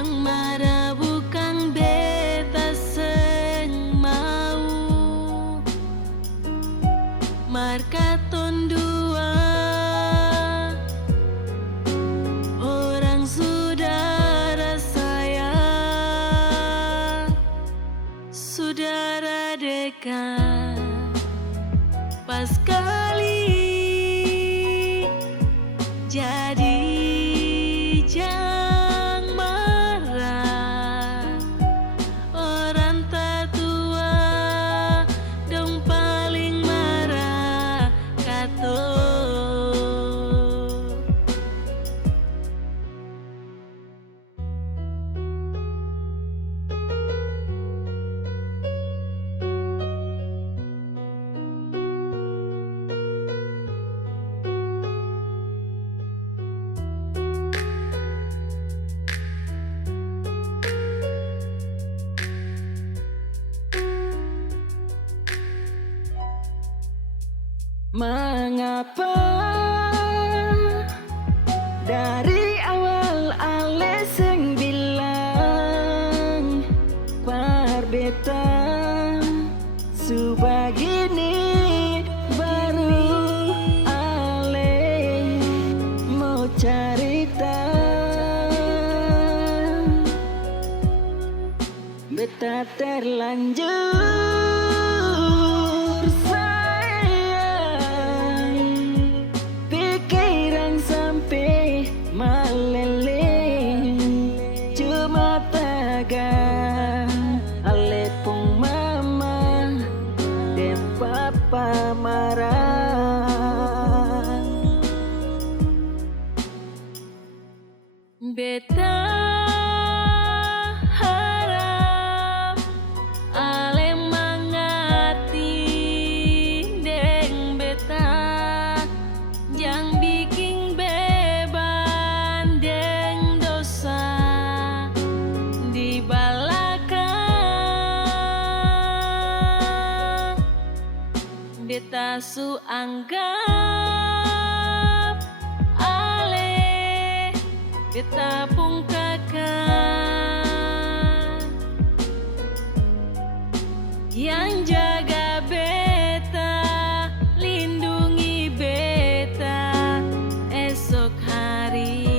yang marah bukan beta seng mau markaton dua orang saudara saya, saudara dekat pas kali jadi jangan marah orang tatua dong paling marah kato. Mengapa dari awal ale seng bilang parbeta subagini baru ale mau cerita beta terlanjur cuma tagan ale pung mama dan papa marah Beta harap ale mangati deng beta jang bikin beban deng dosa di belakang beta su anggap ale beta pung kakak yang jaga beta, lindungi beta esok hari.